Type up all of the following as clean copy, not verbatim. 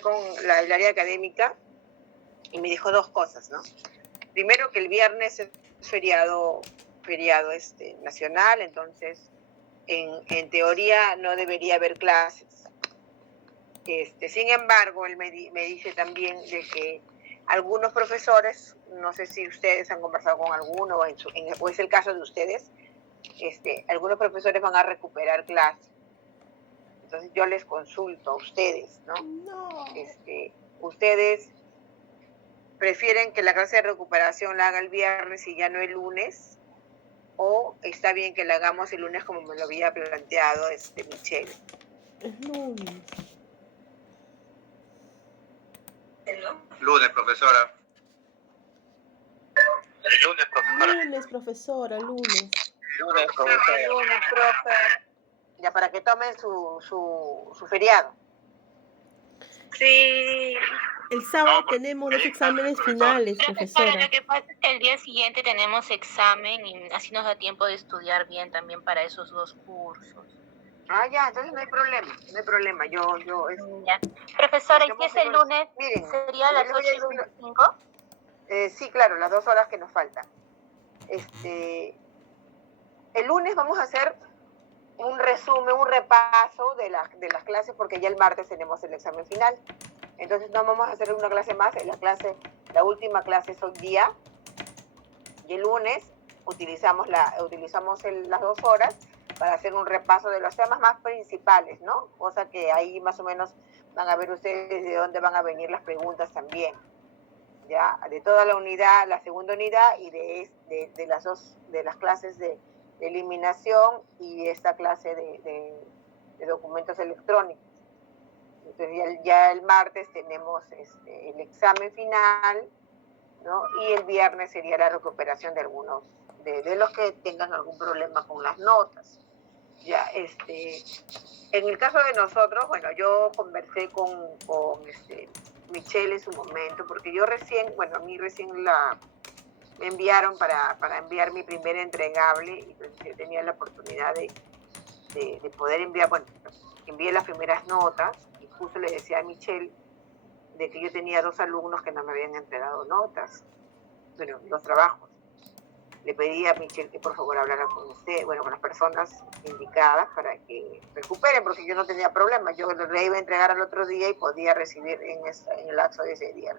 con el área académica y me dijo dos cosas, ¿no? Primero, que el viernes es feriado nacional, entonces en teoría no debería haber clases. Sin embargo, él me dice también de que algunos profesores, no sé si ustedes han conversado con alguno o es el caso de ustedes, algunos profesores van a recuperar clases. Entonces yo les consulto a ustedes, ¿no? Ustedes prefieren que la clase de recuperación la haga el viernes y ya no el lunes, o está bien que la hagamos el lunes como me lo había planteado Michelle. El lunes. Lunes, profesora. El lunes, profesora. Lunes, profesora, lunes. Lunes, profesora. Lunes, profe. Ya para que tomen su feriado. Sí. El sábado tenemos dos exámenes finales, profesora. Lo que pasa es que el día siguiente tenemos examen y así nos da tiempo de estudiar bien también para esos dos cursos. Ah, ya, entonces no hay problema, no hay problema. Yo ya. Profesora, ¿y si es el lunes? Miren, ¿Sería a las 8:25? Sí, claro, las 2 horas que nos faltan. El lunes vamos a hacer un resumen, un repaso de las clases, porque ya el martes tenemos el examen final. Entonces no vamos a hacer una clase más. La última clase es hoy día, y el lunes utilizamos las 2 horas para hacer un repaso de los temas más principales, ¿no? Cosa que ahí más o menos van a ver ustedes de dónde van a venir las preguntas también, ya, de toda la unidad, la segunda unidad, y de las clases de eliminación y esta clase de documentos electrónicos. Entonces ya el martes tenemos el examen final, ¿no? Y el viernes sería la recuperación de algunos, de los que tengan algún problema con las notas. Ya, en el caso de nosotros, bueno, yo conversé con Michelle en su momento, porque a mí recién me enviaron para enviar mi primer entregable, y pues yo tenía la oportunidad de poder enviar, bueno, envié las primeras notas, y justo le decía a Michelle de que yo tenía 2 alumnos que no me habían entregado notas, bueno, los trabajos. Le pedí a Michelle que por favor hablara con usted, bueno, con las personas indicadas para que recuperen, porque yo no tenía problema. Yo le iba a entregar al otro día y podía recibir en el lapso de ese día.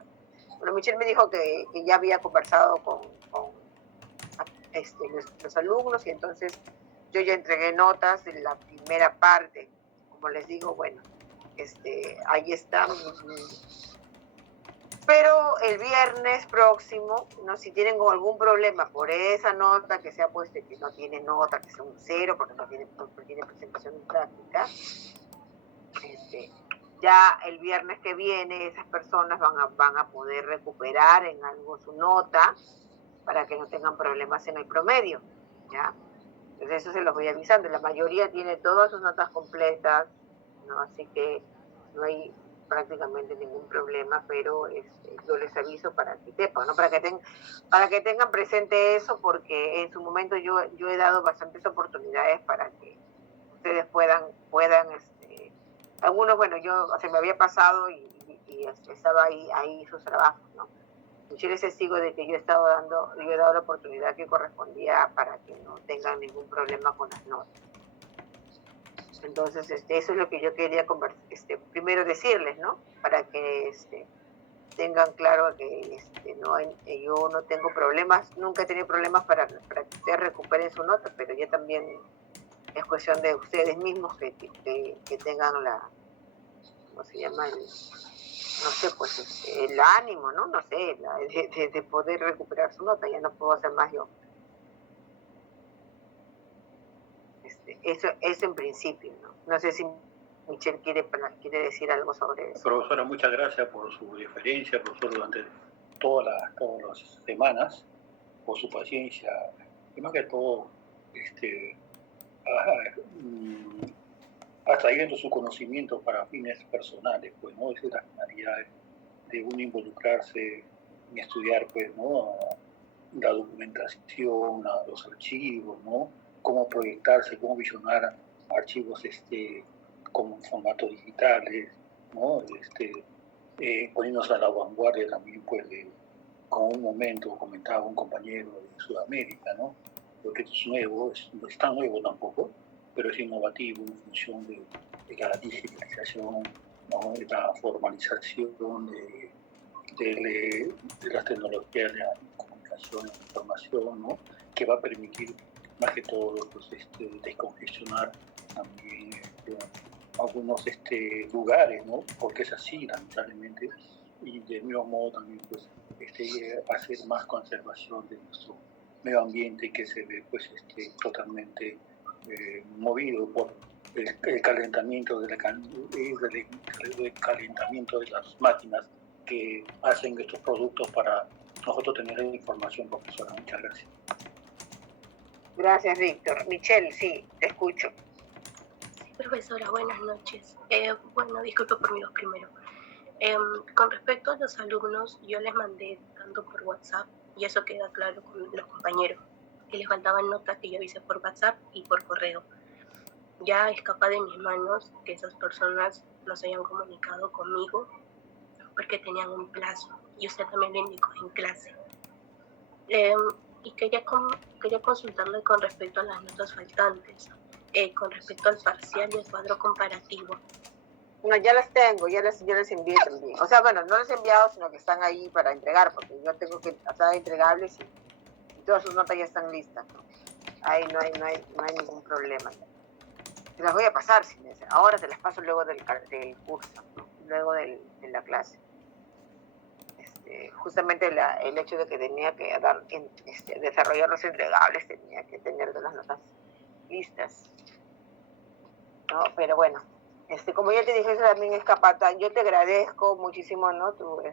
Bueno, Michelle me dijo que ya había conversado con los alumnos, y entonces yo ya entregué notas en la primera parte. Como les digo, bueno, ahí está. Pero el viernes próximo, ¿no? Si tienen algún problema por esa nota que se ha puesto, que no tiene nota, que es un 0, porque no tiene presentación práctica, ya el viernes que viene esas personas van a poder recuperar en algo su nota para que no tengan problemas en el promedio, ¿ya? Entonces eso se los voy avisando. La mayoría tiene todas sus notas completas, ¿no? Así que no hay prácticamente ningún problema, pero yo les aviso para que sepan, ¿no? Para que tengan presente eso, porque en su momento yo he dado bastantes oportunidades para que ustedes puedan algunos, bueno, se me había pasado y estaba ahí sus trabajos, ¿no? Yo les testigo de que yo he dado la oportunidad que correspondía para que no tengan ningún problema con las notas. Entonces, eso es lo que yo quería primero decirles, ¿no? Para que tengan claro que yo no tengo problemas, nunca he tenido problemas para que ustedes recuperen su nota, pero ya también es cuestión de ustedes mismos que tengan ¿cómo se llama? No sé, pues el ánimo, ¿no? No sé, de poder recuperar su nota. Ya no puedo hacer más yo. Eso es en principio, ¿no? No sé si Michelle quiere decir algo sobre eso. Profesora, muchas gracias por su deferencia, profesor, durante todas las semanas, por su paciencia, y más que todo, atrayendo su conocimiento para fines personales, pues, ¿no? Esa es la finalidad de uno involucrarse en estudiar, pues, ¿no? La documentación, los archivos, ¿no? Cómo proyectarse, cómo visionar archivos con formatos digitales, ¿no? poniéndose a la vanguardia también, pues, con un momento, comentaba un compañero de Sudamérica, ¿no? Porque esto es nuevo, no es tan nuevo tampoco, pero es innovativo en función de la digitalización, ¿no? De la formalización de las tecnologías de la comunicación, la información, ¿no? Que va a permitir más que todo pues, descongestionar también algunos lugares, ¿no? Porque es así, lamentablemente, y del mismo modo también pues, hacer más conservación de nuestro medio ambiente que se ve pues, totalmente movido por el calentamiento del calentamiento de las máquinas que hacen estos productos para nosotros tener la información, profesora. Muchas gracias. Gracias, Víctor. Michelle, sí, te escucho. Sí, profesora, buenas noches. Bueno, disculpe por mi voz primero. Con respecto a los alumnos, yo les mandé tanto por WhatsApp, y eso queda claro con los compañeros, que les faltaban notas que yo hice por WhatsApp y por correo. Ya escapa de mis manos que esas personas no se hayan comunicado conmigo porque tenían un plazo, y usted también lo indicó en clase. Y quería consultarle con respecto a las notas faltantes, con respecto al parcial y el cuadro comparativo. No, ya las tengo, ya les envié también. O sea, bueno, no les he enviado, sino que están ahí para entregar, porque yo tengo que hacer entregables y todas sus notas ya están listas, ¿no? Ahí no hay ningún problema. Te las voy a pasar, ahora te las paso luego del curso, ¿no? Luego de la clase. Justamente el hecho de que tenía que desarrollar los entregables, tenía que tener todas las notas listas, ¿no? Pero bueno, como ya te dije, eso también es capata. Yo te agradezco muchísimo, ¿no? Tu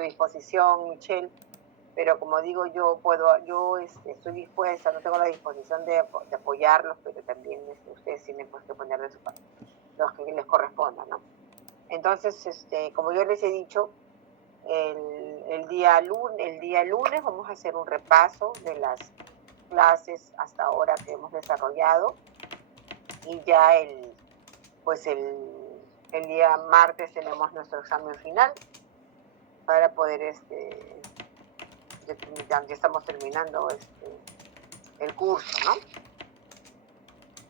disposición, Michelle, pero como digo, yo estoy dispuesta, no tengo la disposición de apoyarlos, pero también ustedes tienen pues, que poner de su parte los que les corresponda, ¿no? Entonces, como yo les he dicho, el día lunes vamos a hacer un repaso de las clases hasta ahora que hemos desarrollado, y ya el día martes tenemos nuestro examen final para poder ya estamos terminando el curso, ¿no?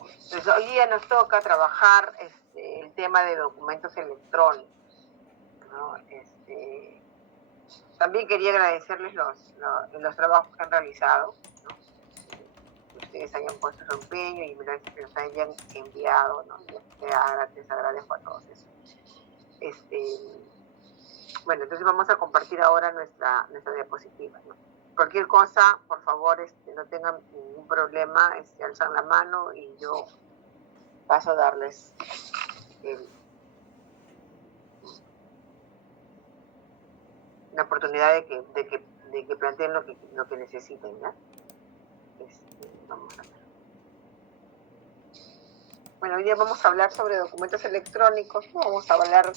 Entonces hoy día nos toca trabajar el tema de documentos electrónicos, ¿no? También quería agradecerles los trabajos que han realizado, ¿no? Que ustedes hayan puesto su empeño y que nos hayan enviado, ¿no? Les agradezco a todos eso. Bueno, entonces vamos a compartir ahora nuestra diapositiva, ¿no? Cualquier cosa, por favor, no tengan ningún problema, alzan la mano y yo paso a darles la oportunidad de que planteen lo que necesiten, ¿ya? Vamos a ver. Bueno, hoy día vamos a hablar sobre documentos electrónicos, ¿no? Vamos a hablar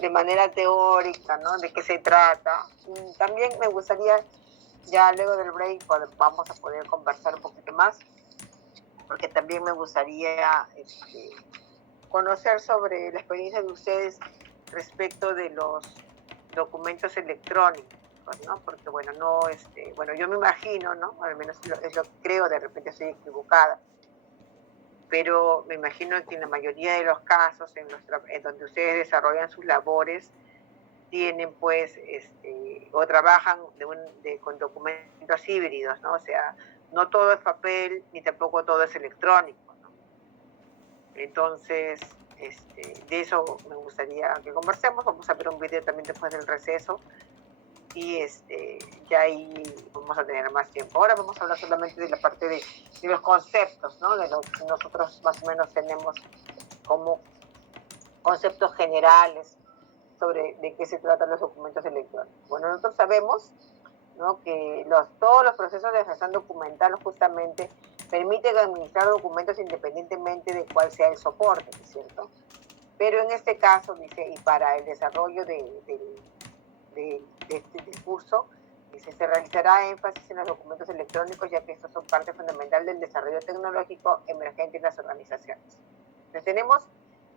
de manera teórica, ¿no? De qué se trata. También me gustaría, ya luego del break, vamos a poder conversar un poquito más, porque también me gustaría conocer sobre la experiencia de ustedes respecto de los documentos electrónicos, ¿no? Porque, bueno, yo me imagino, ¿no? Al menos es lo que creo, de repente estoy equivocada, pero me imagino que en la mayoría de los casos en donde ustedes desarrollan sus labores, tienen pues, o trabajan con documentos híbridos, ¿no? O sea, no todo es papel, ni tampoco todo es electrónico, ¿no? Entonces, de eso me gustaría que conversemos. Vamos a ver un video también después del receso, y ya ahí vamos a tener más tiempo. Ahora vamos a hablar solamente de la parte de los conceptos, ¿no? De lo que nosotros más o menos tenemos como conceptos generales sobre de qué se tratan los documentos electrónicos. Bueno, nosotros sabemos, ¿no? Que todos los procesos de gestión documental justamente permiten administrar documentos independientemente de cuál sea el soporte, ¿no es cierto? Pero en este caso, dice, y para el desarrollo de este discurso, dice, se realizará énfasis en los documentos electrónicos, ya que estos son parte fundamental del desarrollo tecnológico emergente en las organizaciones. Entonces tenemos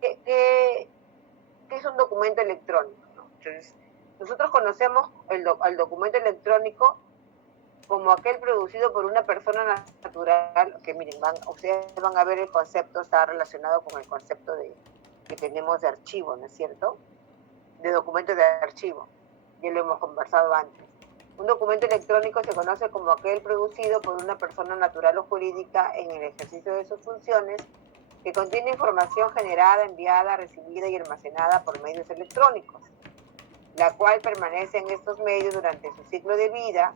¿qué es un documento electrónico, ¿no? Entonces, Nosotros conocemos el documento electrónico como aquel producido por una persona natural, que miren, ustedes van a ver el concepto, está relacionado con el concepto que tenemos de archivo, ¿no es cierto? De documento de archivo, ya lo hemos conversado antes. Un documento electrónico se conoce como aquel producido por una persona natural o jurídica en el ejercicio de sus funciones, que contiene información generada, enviada, recibida y almacenada por medios electrónicos, la cual permanece en estos medios durante su ciclo de vida,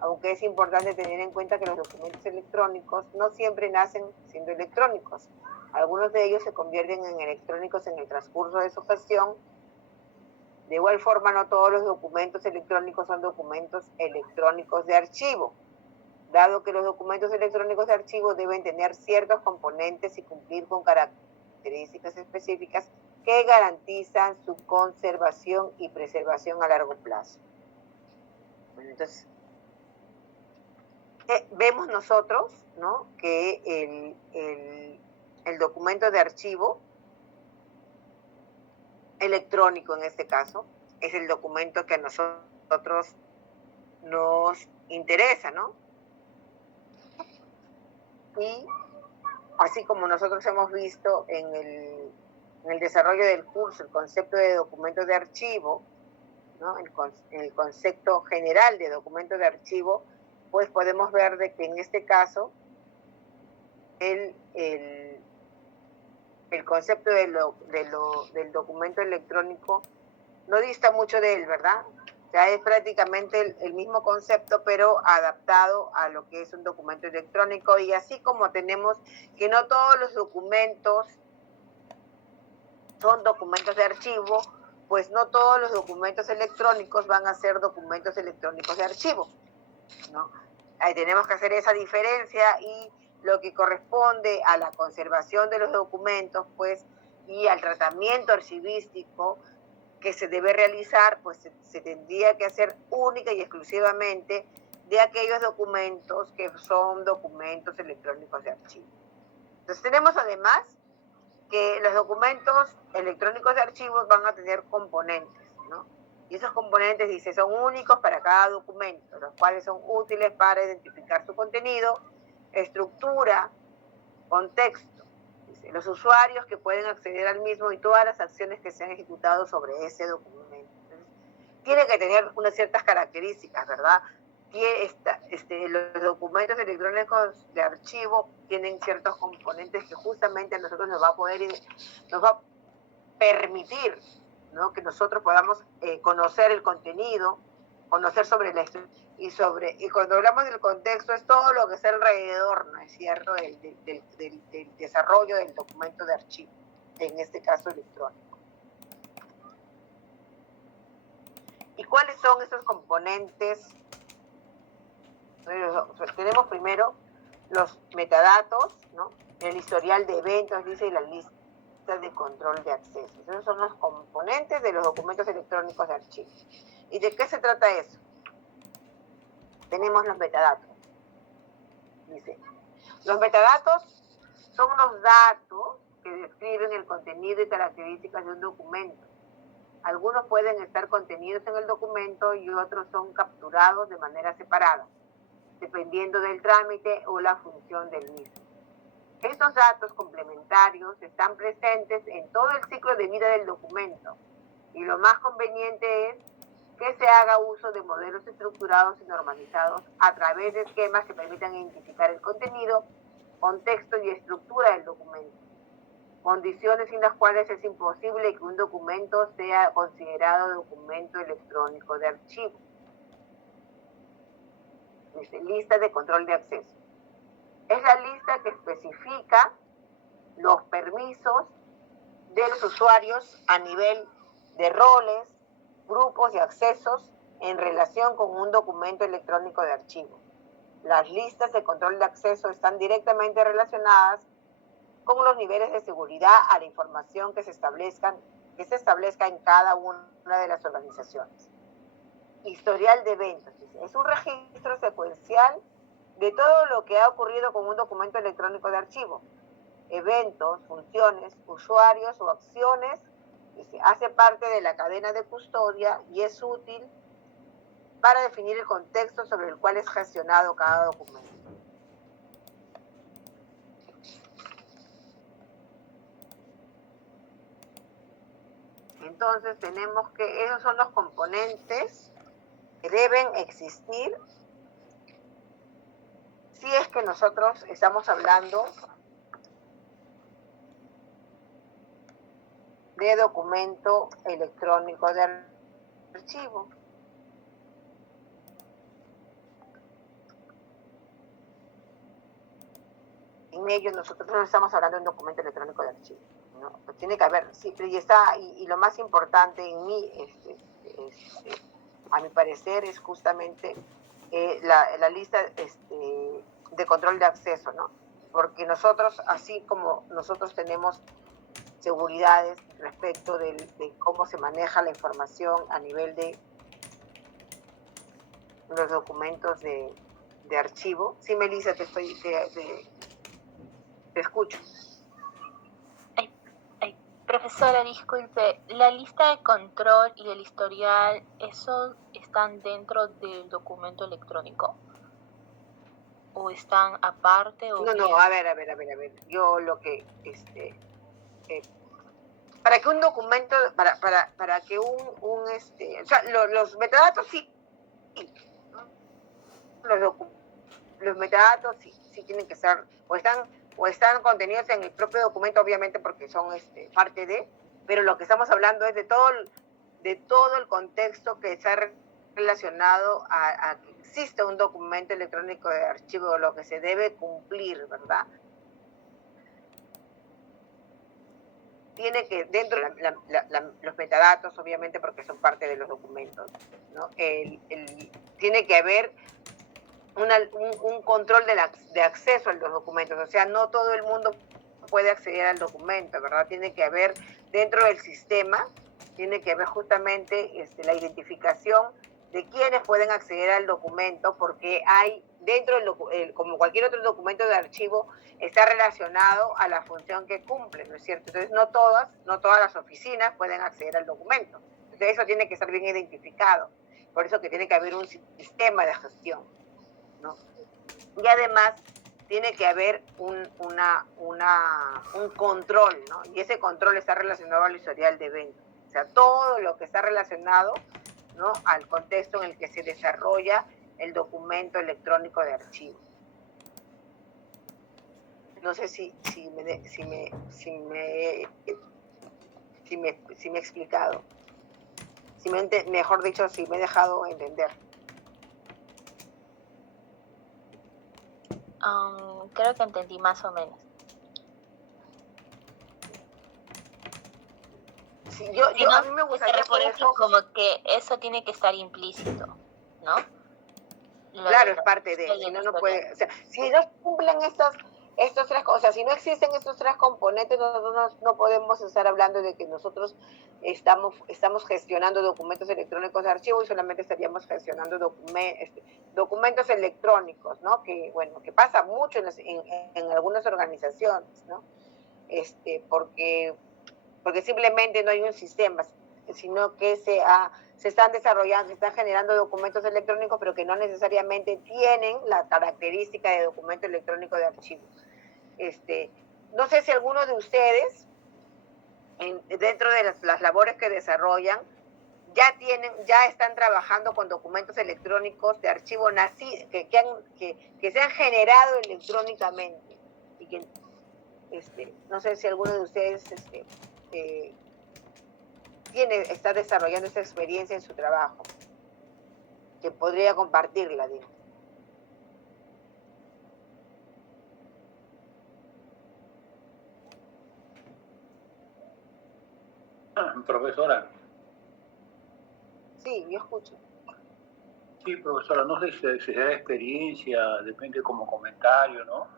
aunque es importante tener en cuenta que los documentos electrónicos no siempre nacen siendo electrónicos. Algunos de ellos se convierten en electrónicos en el transcurso de su gestión. De igual forma, no todos los documentos electrónicos son documentos electrónicos de archivo, dado que los documentos electrónicos de archivo deben tener ciertos componentes y cumplir con características específicas que garantizan su conservación y preservación a largo plazo. Entonces, vemos nosotros, ¿no?, que el documento de archivo electrónico, en este caso, es el documento que a nosotros nos interesa, ¿no? Y así como nosotros hemos visto en el desarrollo del curso el concepto de documento de archivo, ¿no?, el concepto general de documento de archivo, pues podemos ver de que en este caso el concepto del documento electrónico no dista mucho de él, ¿verdad? O sea, es prácticamente el mismo concepto, pero adaptado a lo que es un documento electrónico. Y así como tenemos que no todos los documentos son documentos de archivo, pues no todos los documentos electrónicos van a ser documentos electrónicos de archivo, ¿no? Ahí tenemos que hacer esa diferencia, y lo que corresponde a la conservación de los documentos, pues, y al tratamiento archivístico que se debe realizar, pues se tendría que hacer única y exclusivamente de aquellos documentos que son documentos electrónicos de archivo. Entonces tenemos además que los documentos electrónicos de archivos van a tener componentes, ¿no? Y esos componentes, dice, son únicos para cada documento, los cuales son útiles para identificar su contenido, estructura, contexto, dice, los usuarios que pueden acceder al mismo y todas las acciones que se han ejecutado sobre ese documento. Entonces, tiene que tener unas ciertas características, ¿verdad? Los documentos electrónicos de archivo tienen ciertos componentes que justamente a nosotros nos va a permitir, ¿no?, que nosotros podamos conocer el contenido, conocer sobre la estructura, y cuando hablamos del contexto es todo lo que está alrededor, ¿no es cierto?, del desarrollo del documento de archivo, en este caso electrónico. ¿Y cuáles son esos componentes? Tenemos primero los metadatos, ¿no?, el historial de eventos, dice, y la lista de control de acceso. Esos son los componentes de los documentos electrónicos de archivo. ¿Y de qué se trata eso? Tenemos los metadatos. Dice, los metadatos son los datos que describen el contenido y características de un documento. Algunos pueden estar contenidos en el documento y otros son capturados de manera separada, dependiendo del trámite o la función del mismo. Estos datos complementarios están presentes en todo el ciclo de vida del documento, y lo más conveniente es que se haga uso de modelos estructurados y normalizados a través de esquemas que permitan identificar el contenido, contexto y estructura del documento, condiciones sin las cuales es imposible que un documento sea considerado documento electrónico de archivo. Dice, lista de control de acceso. Es la lista que especifica los permisos de los usuarios a nivel de roles, grupos y accesos en relación con un documento electrónico de archivo. Las listas de control de acceso están directamente relacionadas con los niveles de seguridad a la información que se establezca en cada una de las organizaciones. Historial de eventos. Es un registro secuencial de todo lo que ha ocurrido con un documento electrónico de archivo. Eventos, funciones, usuarios o acciones hace parte de la cadena de custodia y es útil para definir el contexto sobre el cual es gestionado cada documento. Entonces tenemos que esos son los componentes que deben existir si es que nosotros estamos hablando de documento electrónico de archivo. En ello nosotros no estamos hablando de un documento electrónico de archivo, ¿no? Pues tiene que haber, siempre y lo más importante en mí, a mi parecer, es justamente la lista de control de acceso, ¿no? Porque nosotros, así como nosotros tenemos seguridades respecto de cómo se maneja la información a nivel de los documentos de archivo. Sí, Melissa, te escucho. Profesora, disculpe, ¿la lista de control y el historial, ¿eso están dentro del documento electrónico? ¿O están aparte? O No, a ver. Yo lo que, para que un documento, para que o sea, los metadatos sí, los metadatos sí tienen que estar, o están contenidos en el propio documento, obviamente, porque son parte de, pero lo que estamos hablando es de todo el contexto que está relacionado a que existe un documento electrónico de archivo, lo que se debe cumplir, ¿verdad? Tiene que, dentro de los metadatos, obviamente, porque son parte de los documentos, ¿no? Tiene que haber un control de acceso a los documentos, o sea, no todo el mundo puede acceder al documento, ¿verdad? Tiene que haber, dentro del sistema, tiene que haber justamente la identificación de quienes pueden acceder al documento, porque hay, dentro como cualquier otro documento de archivo, está relacionado a la función que cumple, ¿no es cierto? Entonces, no todas las oficinas pueden acceder al documento. Entonces, eso tiene que estar bien identificado. Por eso que tiene que haber un sistema de gestión, ¿no? Y además, tiene que haber un control, ¿no? Y ese control está relacionado al historial de eventos. O sea, todo lo que está relacionado, ¿no?, al contexto en el que se desarrolla el documento electrónico de archivo. No sé si me he explicado. Mejor dicho, si me he dejado entender. Creo que entendí más o menos. Sí, a mí me gustaría por eso... Como que eso tiene que estar implícito, ¿no? Claro, es parte de, si no puede, o sea, si no cumplen estos tres cosas, si no existen estos tres componentes, nosotros no podemos estar hablando de que nosotros estamos gestionando documentos electrónicos de archivo y solamente estaríamos gestionando documentos electrónicos, ¿no? Que, bueno, que pasa mucho en algunas organizaciones, ¿no? Porque simplemente no hay un sistema, sino que se están desarrollando, se están generando documentos electrónicos, pero que no necesariamente tienen la característica de documento electrónico de archivo. No sé si alguno de ustedes, dentro de las labores que desarrollan, ya están trabajando con documentos electrónicos de archivo que se han generado electrónicamente. Y que, no sé si alguno de ustedes está desarrollando esa experiencia en su trabajo, que podría compartirla, digo. Profesora. Sí, yo escucho. Sí, profesora, no sé si será experiencia, depende como comentario, ¿no?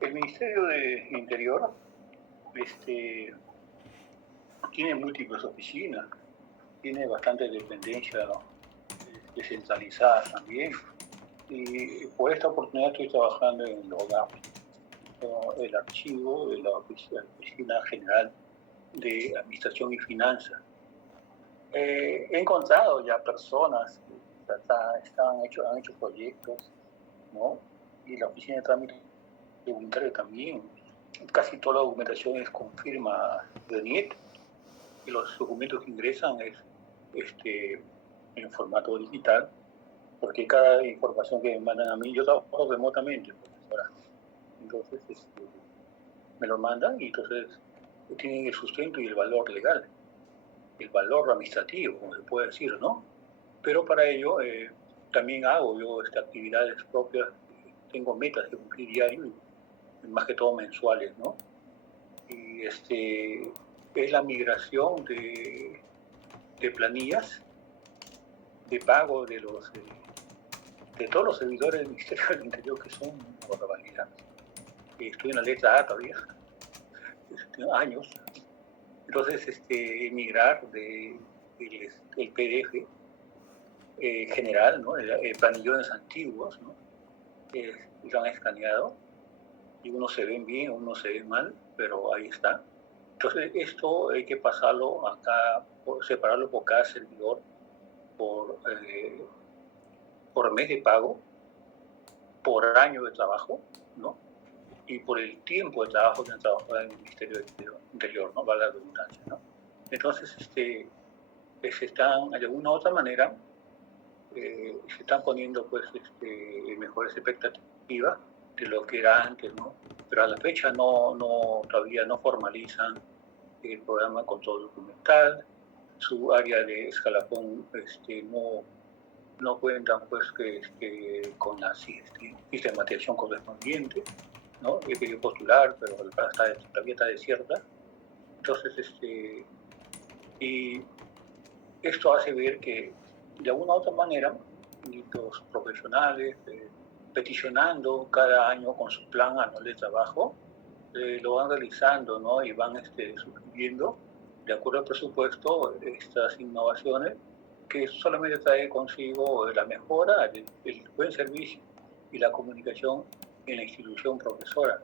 El Ministerio de Interior tiene múltiples oficinas, tiene bastante dependencia descentralizada también. Y por esta oportunidad estoy trabajando en el OGAP, el archivo de la Oficina General de administración y finanzas. He encontrado ya personas que han hecho proyectos, ¿no? Y la oficina de trámite tributario también. Casi toda la documentación es con firma de NIET y los documentos que ingresan es en formato digital, porque cada información que me mandan a mí, yo trabajo remotamente, profesora. Entonces me lo mandan y entonces tienen el sustento y el valor legal, el valor administrativo, como se puede decir, ¿no? Pero para ello también hago yo actividades propias, tengo metas de cumplir diario, más que todo mensuales, ¿no? Y es la migración de planillas de pago de todos los servidores del Ministerio del Interior, que son una barbaridad. Estoy en la letra A todavía, años. Entonces, migrar del PDF general, ¿no? Planillones antiguos, ¿no? Lo han escaneado y unos se ven bien, unos se ven mal, pero ahí está. Entonces, esto hay que pasarlo acá, separarlo por cada servidor, por mes de pago, por año de trabajo, ¿no? Y por el tiempo de trabajo que han trabajado en el Ministerio del Interior, ¿no? Valga la redundancia, ¿no? Entonces, se están, de alguna u otra manera, se están poniendo, pues, mejores expectativas de lo que era antes, ¿no? Pero a la fecha todavía no formalizan el programa de control documental, su área de escalafón no cuentan, pues, con la sistematización correspondiente, ¿no? He querido postular, pero todavía está desierta. Entonces, y esto hace ver que, de alguna u otra manera, los profesionales, peticionando cada año con su plan anual de trabajo, lo van realizando, ¿no? Y van suscribiendo, de acuerdo al presupuesto, estas innovaciones que solamente trae consigo la mejora, el buen servicio y la comunicación en la institución profesora.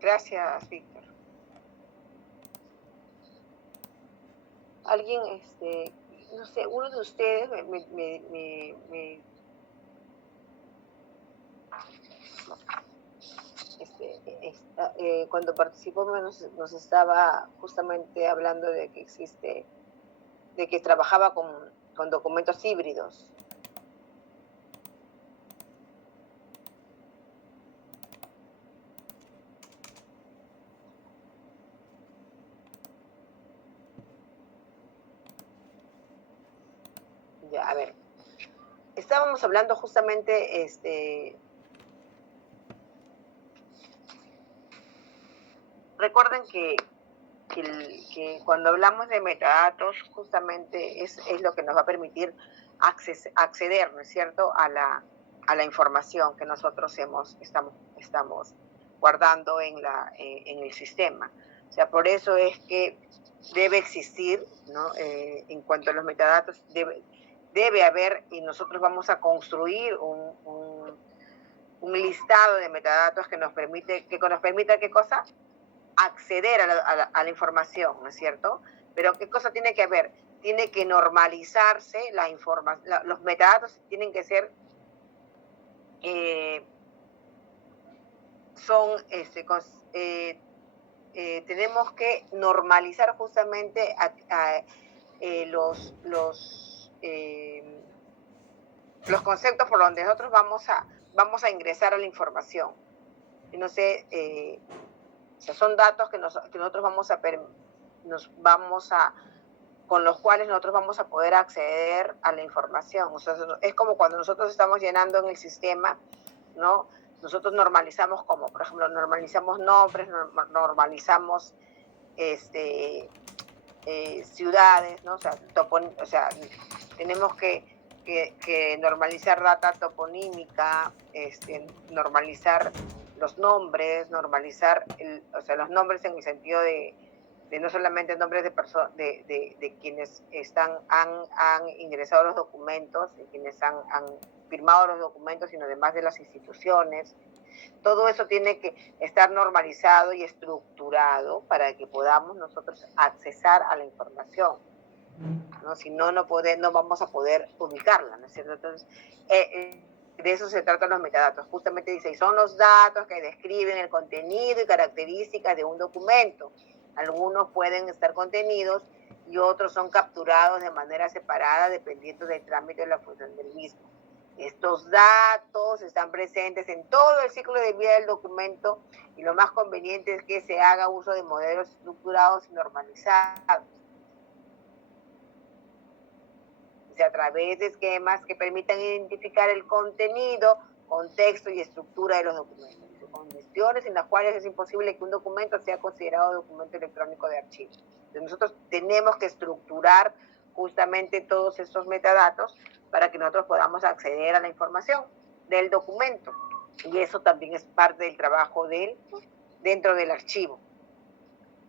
Gracias, Víctor. Alguien, no sé, uno de ustedes cuando participó nos estaba justamente hablando de que trabajaba con documentos híbridos. Ya, a ver, estábamos hablando justamente, recuerden que cuando hablamos de metadatos, justamente es lo que nos va a permitir acceder, ¿no es cierto?, a la información que nosotros estamos guardando en el sistema. O sea, por eso es que debe existir, ¿no? En cuanto a los metadatos, debe haber, y nosotros vamos a construir un listado de metadatos que nos permita, ¿qué cosa? Acceder a la información, ¿no es cierto? Pero ¿qué cosa tiene que haber? Tiene que normalizarse la información, los metadatos tienen que ser, tenemos que normalizar justamente los conceptos por donde nosotros vamos a ingresar a la información. Y no sé, o sea, son datos que nosotros con los cuales nosotros vamos a poder acceder a la información. O sea, es como cuando nosotros estamos llenando en el sistema, ¿no? Nosotros normalizamos como, por ejemplo, normalizamos nombres, normalizamos ciudades, ¿no? O sea, tenemos que normalizar data toponímica, normalizar los nombres, normalizar los nombres en el sentido de no solamente nombres de quienes han ingresado los documentos, de quienes han firmado los documentos, sino además de las instituciones. todo eso tiene que estar normalizado y estructurado para que podamos nosotros accesar a la información, ¿no? Si no, no vamos a poder ubicarla, ¿no es cierto? Entonces, de eso se tratan los metadatos. Justamente dice, y son los datos que describen el contenido y características de un documento. Algunos pueden estar contenidos y otros son capturados de manera separada dependiendo del trámite de la función del mismo. Estos datos están presentes en todo el ciclo de vida del documento y lo más conveniente es que se haga uso de modelos estructurados y normalizados. A través de esquemas que permitan identificar el contenido, contexto y estructura de los documentos. Condiciones en las cuales es imposible que un documento sea considerado documento electrónico de archivo. Entonces nosotros tenemos que estructurar justamente todos estos metadatos para que nosotros podamos acceder a la información del documento. Y eso también es parte del trabajo dentro del archivo.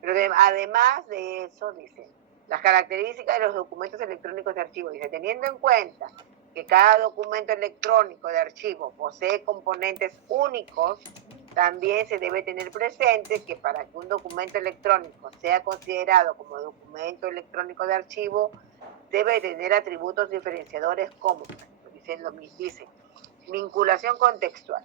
Pero además de eso, dice, las características de los documentos electrónicos de archivo. Dice, teniendo en cuenta que cada documento electrónico de archivo posee componentes únicos, también se debe tener presente que para que un documento electrónico sea considerado como documento electrónico de archivo, debe tener atributos diferenciadores como, dice, vinculación contextual.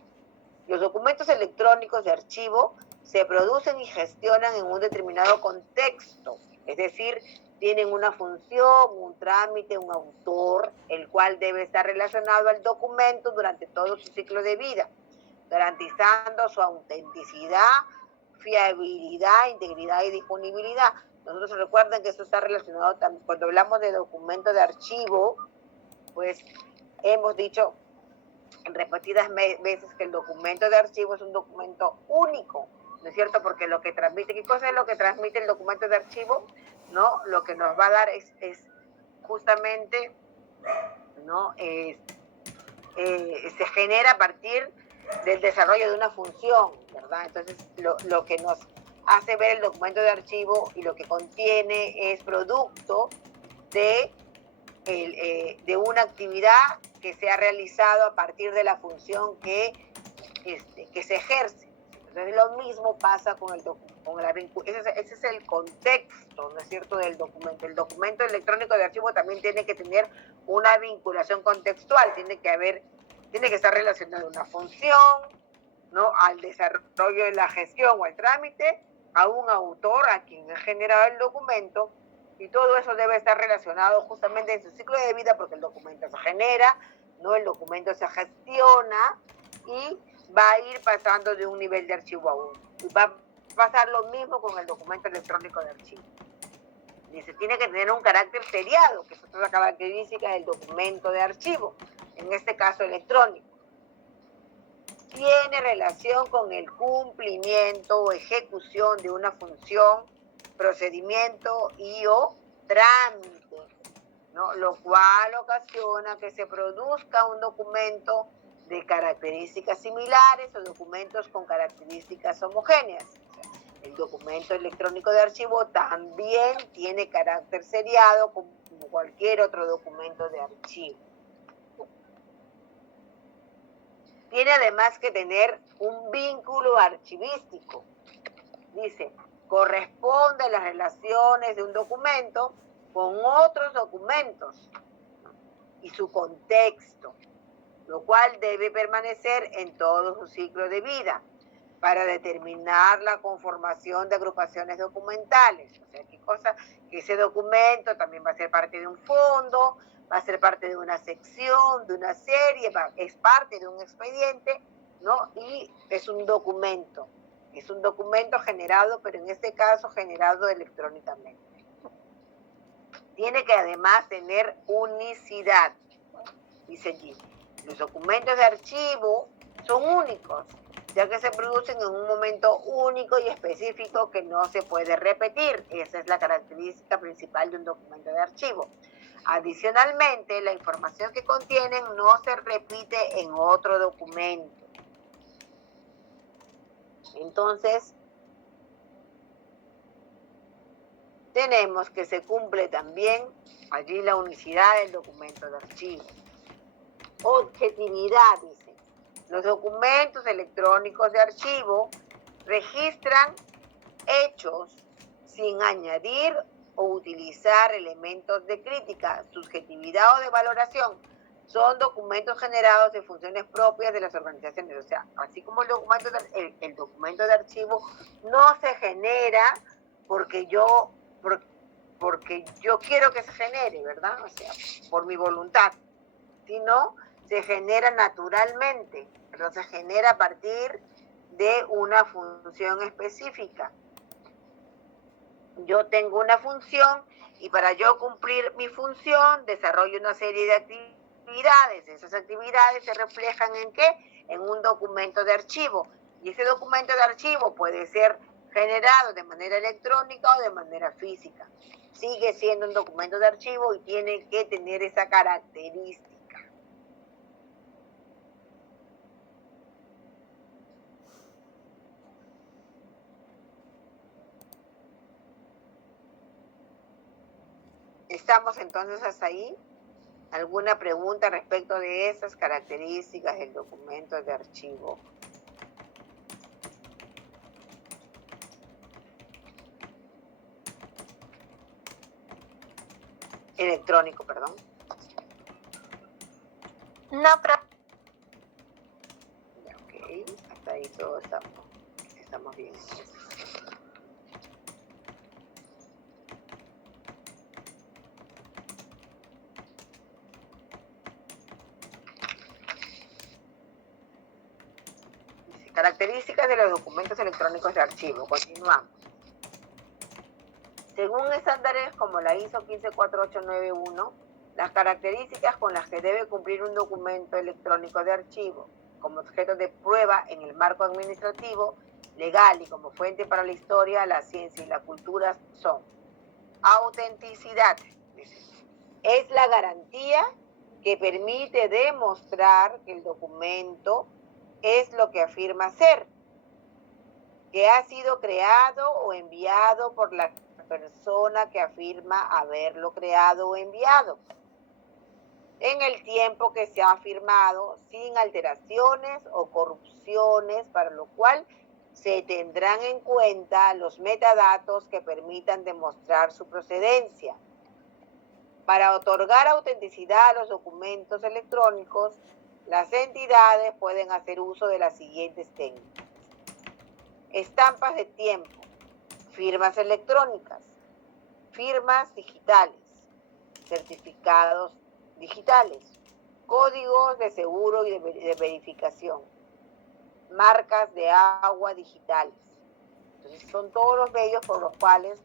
Los documentos electrónicos de archivo se producen y gestionan en un determinado contexto, es decir, tienen una función, un trámite, un autor, el cual debe estar relacionado al documento durante todo su ciclo de vida, garantizando su autenticidad, fiabilidad, integridad y disponibilidad. Nosotros recuerden que eso está relacionado también, cuando hablamos de documento de archivo, pues hemos dicho en repetidas veces que el documento de archivo es un documento único, ¿no es cierto? Porque lo que transmite, ¿qué cosa es lo que transmite el documento de archivo? ¿No? Lo que nos va a dar es justamente, ¿no? Se genera a partir del desarrollo de una función, ¿verdad? Entonces, lo que nos hace ver el documento de archivo y lo que contiene es producto de una actividad que se ha realizado a partir de la función que se ejerce. Entonces, lo mismo pasa con la vinculación. Ese es el contexto, ¿no es cierto?, del documento. El documento electrónico de archivo también tiene que tener una vinculación contextual, tiene que estar relacionado a una función, ¿no?, al desarrollo de la gestión o al trámite, a un autor, a quien ha generado el documento, y todo eso debe estar relacionado justamente en su ciclo de vida, porque el documento se genera, ¿no?, el documento se gestiona y va a ir pasando de un nivel de archivo a otro. Y va a pasar lo mismo con el documento electrónico de archivo. Dice, tiene que tener un carácter seriado, que es otra característica del documento de archivo, en este caso electrónico. Tiene relación con el cumplimiento o ejecución de una función, procedimiento y o trámite, ¿no?, lo cual ocasiona que se produzca un documento de características similares o documentos con características homogéneas. El documento electrónico de archivo también tiene carácter seriado como cualquier otro documento de archivo. Tiene además que tener un vínculo archivístico. Dice, corresponde a las relaciones de un documento con otros documentos y su contexto, lo cual debe permanecer en todo su ciclo de vida para determinar la conformación de agrupaciones documentales. O sea, qué cosa, que ese documento también va a ser parte de un fondo, va a ser parte de una sección, de una serie, es parte de un expediente, ¿no? Y es un documento generado, pero en este caso generado electrónicamente. Tiene que además tener unicidad, dice allí. Los documentos de archivo son únicos, ya que se producen en un momento único y específico que no se puede repetir. Esa es la característica principal de un documento de archivo. Adicionalmente, la información que contienen no se repite en otro documento. Entonces, tenemos que se cumple también allí la unicidad del documento de archivo. Objetividad, dice. Los documentos electrónicos de archivo registran hechos sin añadir o utilizar elementos de crítica, subjetividad o de valoración. Son documentos generados de funciones propias de las organizaciones. O sea, así como el documento de archivo no se genera porque yo quiero que se genere, ¿verdad? O sea, por mi voluntad, sino se genera naturalmente, pero se genera a partir de una función específica. Yo tengo una función y para yo cumplir mi función desarrollo una serie de actividades. Esas actividades se reflejan ¿en qué? En un documento de archivo. Y ese documento de archivo puede ser generado de manera electrónica o de manera física. Sigue siendo un documento de archivo y tiene que tener esa característica. ¿Estamos entonces hasta ahí? ¿Alguna pregunta respecto de esas características del documento de archivo? Electrónico, perdón. No, pero Ya, ok, hasta ahí todos estamos bien. Características de los documentos electrónicos de archivo. Continuamos. Según estándares como la ISO 15481, las características con las que debe cumplir un documento electrónico de archivo como objeto de prueba en el marco administrativo, legal y como fuente para la historia, la ciencia y la cultura son: autenticidad. Es la garantía que permite demostrar que el documento es lo que afirma ser, que ha sido creado o enviado por la persona que afirma haberlo creado o enviado, en el tiempo que se ha afirmado, sin alteraciones o corrupciones, para lo cual se tendrán en cuenta los metadatos que permitan demostrar su procedencia. Para otorgar autenticidad a los documentos electrónicos, las entidades pueden hacer uso de las siguientes técnicas: estampas de tiempo, firmas electrónicas, firmas digitales, certificados digitales, códigos de seguro y de verificación, marcas de agua digitales. Entonces son todos los medios por los cuales,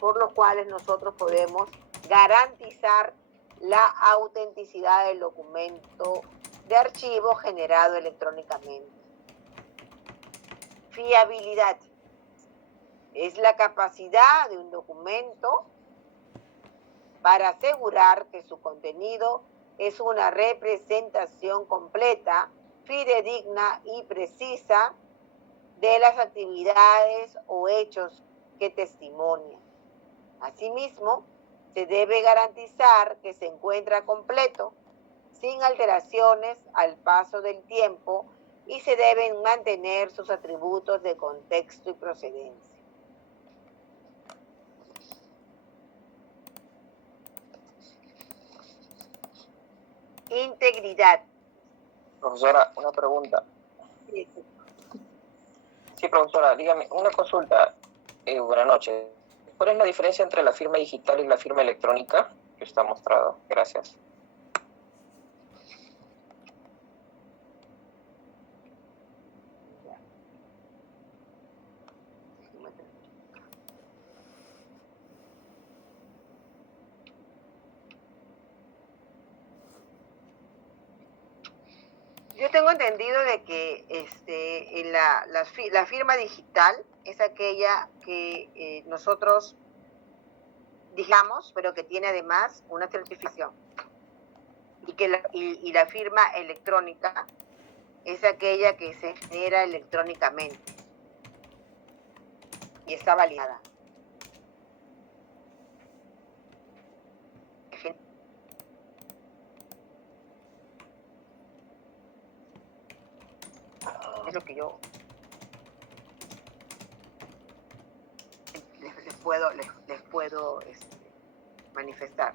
por los cuales nosotros podemos garantizar la autenticidad del documento de archivo generado electrónicamente. Fiabilidad es la capacidad de un documento para asegurar que su contenido es una representación completa, fidedigna y precisa de las actividades o hechos que testimonian. Asimismo, se debe garantizar que se encuentra completo, sin alteraciones al paso del tiempo, y se deben mantener sus atributos de contexto y procedencia. Integridad. Profesora, una pregunta. Sí, profesora, dígame, una consulta. Buenas noches. ¿Cuál es la diferencia entre la firma digital y la firma electrónica que está mostrado? Gracias. Yo tengo entendido de que la firma digital es aquella que nosotros digamos, pero que tiene además una certificación. Y la firma electrónica es aquella que se genera electrónicamente y está validada. Es lo que yo les puedo manifestar.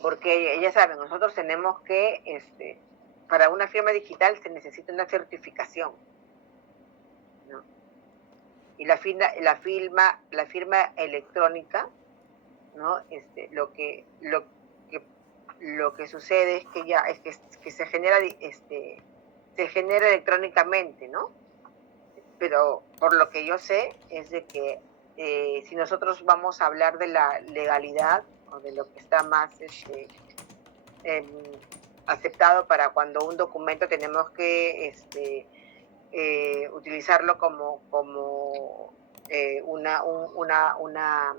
Porque ya saben, nosotros tenemos que, para una firma digital se necesita una certificación, ¿no? Y la firma electrónica, ¿no? Lo que sucede es que ya que se genera electrónicamente, ¿no? Pero por lo que yo sé es de que si nosotros vamos a hablar de la legalidad o de lo que está más aceptado para cuando un documento tenemos que utilizarlo como una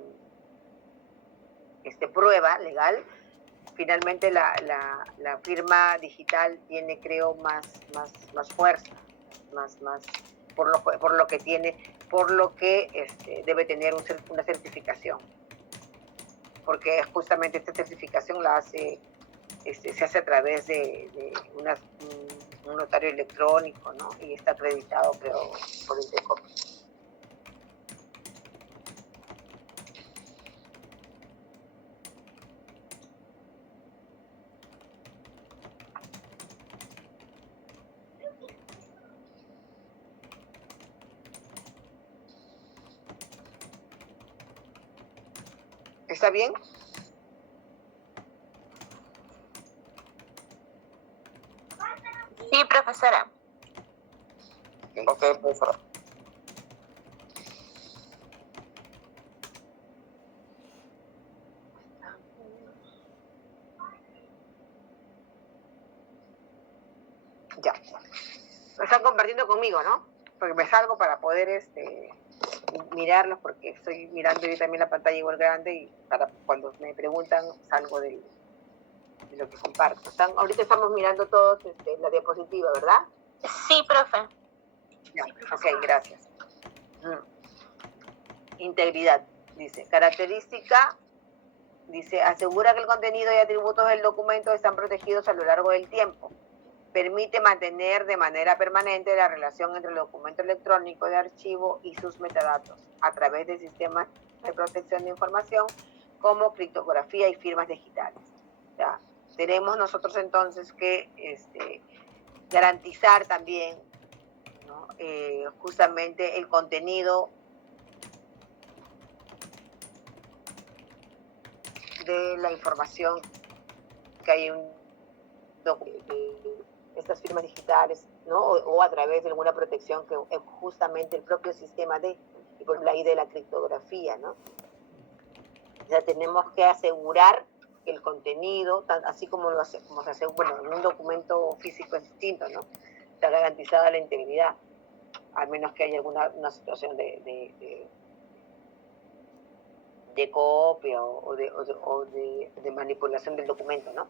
prueba legal, finalmente la firma digital tiene, creo, más fuerza, más por lo que debe tener una certificación, porque justamente esta certificación se hace a través de un notario electrónico, ¿no? Y está acreditado, creo, por Intercopy. ¿Está bien? Sí, profesora. Ok, profesora. Ya. Lo están compartiendo conmigo, ¿no? Porque me salgo para poder mirarlos, porque estoy mirando yo también la pantalla igual grande y para cuando me preguntan salgo de lo que comparto. Ahorita estamos mirando todos la diapositiva, ¿verdad? Sí, profe. Ya, ok, gracias. Integridad, dice. Característica, dice, asegura que el contenido y atributos del documento están protegidos a lo largo del tiempo. Permite mantener de manera permanente la relación entre el documento electrónico de archivo y sus metadatos a través de sistemas de protección de información como criptografía y firmas digitales. Ya, tenemos nosotros entonces que garantizar también, ¿no? Justamente el contenido de la información que hay en un documento, estas firmas digitales, ¿no? O a través de alguna protección que es justamente el propio sistema y por la idea de la criptografía, ¿no? O sea, tenemos que asegurar que el contenido, así como se hace, bueno, en un documento físico es distinto, ¿no? Está garantizada la integridad, al menos que haya una situación de copia o de manipulación del documento, ¿no?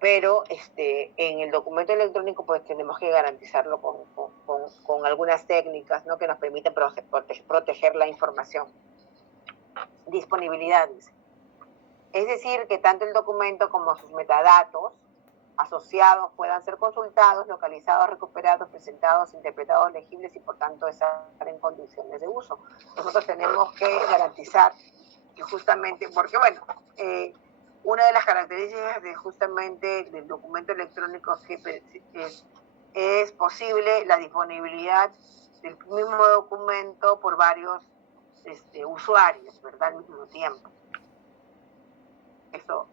Pero en el documento electrónico pues tenemos que garantizarlo con algunas técnicas, ¿no? Que nos permiten proteger la información. Disponibilidad, dice. Es decir, que tanto el documento como sus metadatos asociados puedan ser consultados, localizados, recuperados, presentados, interpretados, legibles y por tanto estar en condiciones de uso. Nosotros tenemos que garantizar que justamente, porque bueno, una de las características justamente del documento electrónico es posible la disponibilidad del mismo documento por varios usuarios, ¿verdad? Al mismo tiempo. Eso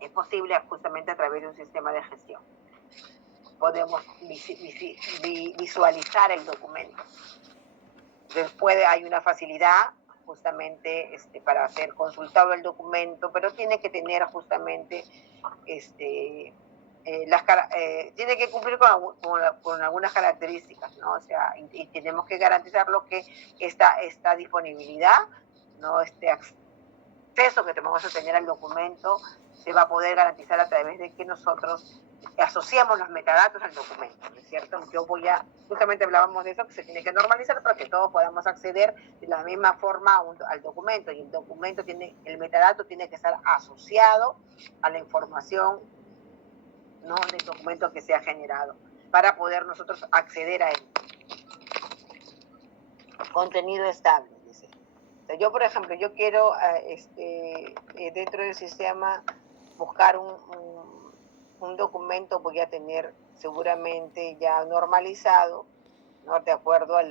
es posible justamente a través de un sistema de gestión. Podemos visualizar el documento. Después hay una facilidad justamente para hacer consultado el documento, pero tiene que tener justamente tiene que cumplir con algunas características, ¿no? O sea, y tenemos que garantizar que esta disponibilidad, ¿no? acceso que vamos a tener al documento se va a poder garantizar a través de que nosotros asociamos los metadatos al documento, ¿no es cierto? Justamente hablábamos de eso, que se tiene que normalizar para que todos podamos acceder de la misma forma al documento, y el metadato tiene que estar asociado a la información, ¿no?, del documento que se ha generado, para poder nosotros acceder a él. Contenido estable, dice. O sea, yo, por ejemplo, yo quiero dentro del sistema buscar un documento, voy a tener seguramente ya normalizado, ¿no?, de acuerdo a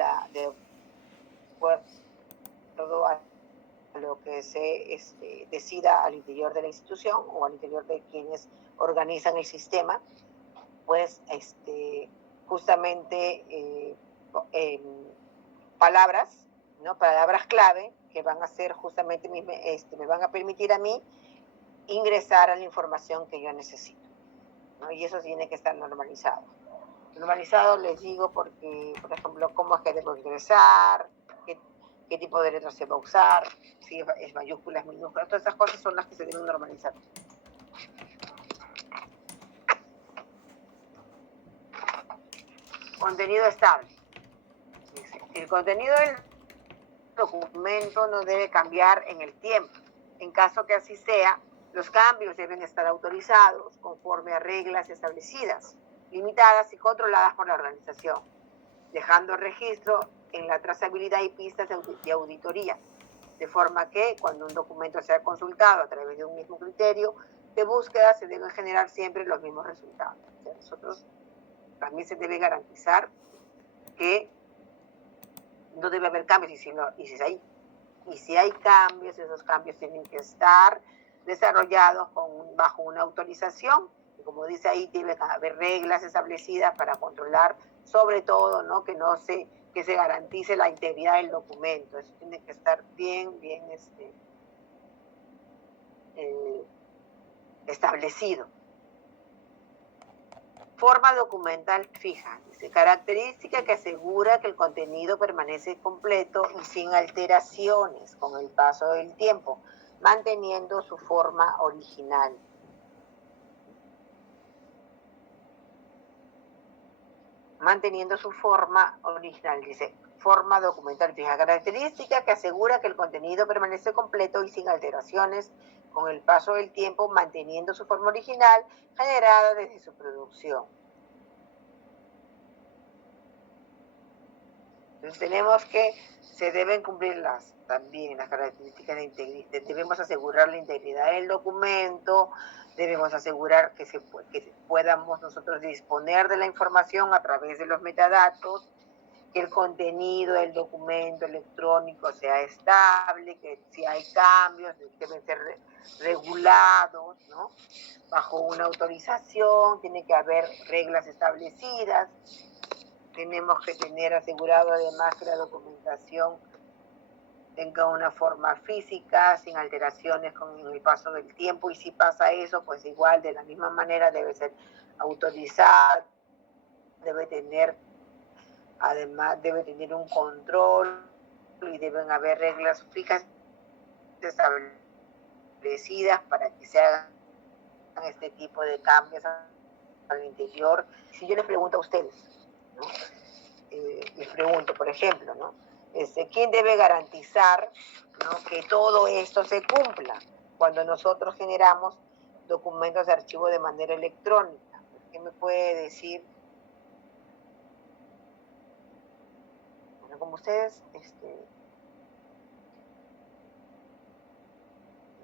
lo que se decida al interior de la institución o al interior de quienes organizan el sistema, pues justamente palabras, ¿no?, palabras clave que van a ser justamente, me van a permitir a mí ingresar a la información que yo necesito, ¿no? Y eso tiene que estar normalizado. Normalizado, les digo, porque, por ejemplo, cómo es que debo ingresar, qué tipo de letras se va a usar, si es mayúsculas, minúsculas, todas esas cosas son las que se deben normalizar. Contenido estable. El contenido del documento no debe cambiar en el tiempo. En caso que así sea, los cambios deben estar autorizados conforme a reglas establecidas, limitadas y controladas por la organización, dejando registro en la trazabilidad y pistas de auditoría, de forma que cuando un documento sea consultado a través de un mismo criterio de búsqueda, se deben generar siempre los mismos resultados. O sea, nosotros también se debe garantizar que no debe haber cambios, y si hay cambios, esos cambios tienen que estar desarrollados bajo una autorización, y como dice ahí, debe haber reglas establecidas para controlar, sobre todo, ¿no?, que se garantice la integridad del documento. Eso tiene que estar bien establecido. Forma documental fija, dice, característica que asegura que el contenido permanece completo y sin alteraciones con el paso del tiempo, manteniendo su forma original. Manteniendo su forma original, dice, forma documental fija, característica que asegura que el contenido permanece completo y sin alteraciones con el paso del tiempo, manteniendo su forma original generada desde su producción. Entonces tenemos que se deben cumplir también las características de integridad. Debemos asegurar la integridad del documento, debemos asegurar que podamos nosotros disponer de la información a través de los metadatos, que el contenido del documento electrónico sea estable, que si hay cambios deben ser regulados, ¿no?, bajo una autorización, tiene que haber reglas establecidas. Tenemos que tener asegurado además que la documentación tenga una forma física, sin alteraciones con el paso del tiempo, y si pasa eso, pues igual, de la misma manera, debe ser autorizada, además debe tener un control, y deben haber reglas fijas establecidas para que se hagan este tipo de cambios al interior. Si yo les pregunto a ustedes, ¿no?, les pregunto, por ejemplo, ¿no?, ¿quién debe garantizar, ¿no?, que todo esto se cumpla cuando nosotros generamos documentos de archivo de manera electrónica? ¿Qué me puede decir? Bueno, como ustedes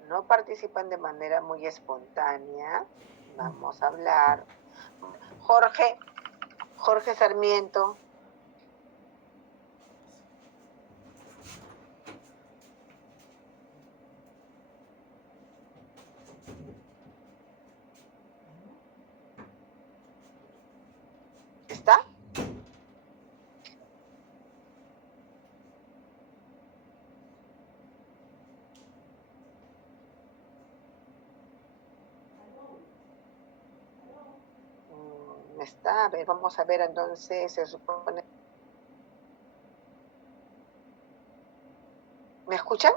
no participan de manera muy espontánea, vamos a hablar. Jorge Sarmiento. ¿Está? Está, a ver, vamos a ver entonces, se supone. ¿Me escuchan?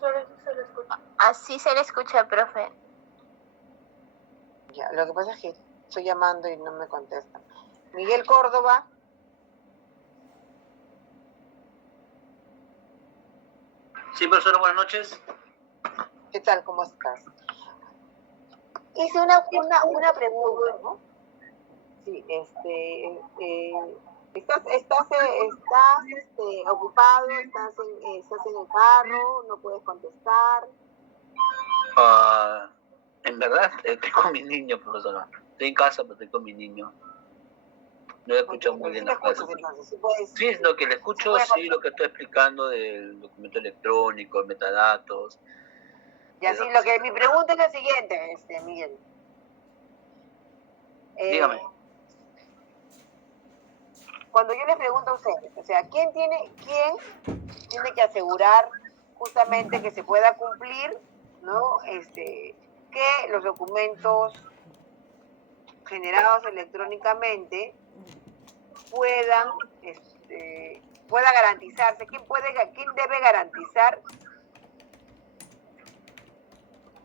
Profesora, sí se lo escucha. Así se le escucha, profe. Ya, lo que pasa es que estoy llamando y no me contestan. Miguel Córdoba. Sí, profesora, buenas noches. ¿Qué tal? ¿Cómo estás? Hice una pregunta, ¿no? Sí, estás ocupado, estás en el carro, no puedes contestar. En verdad, estoy con mi niño, profesora. Estoy en casa, pero estoy con mi niño. No he escuchado muy bien las clases. Sí, es lo que le escucho, sí, lo que estoy explicando del documento electrónico, metadatos. Y así, mi pregunta es la siguiente, Miguel. Dígame. Cuando yo les pregunto a ustedes, o sea, ¿quién tiene que asegurar justamente que se pueda cumplir, ¿no? Que los documentos generados electrónicamente pueda garantizarse? ¿Quién debe garantizar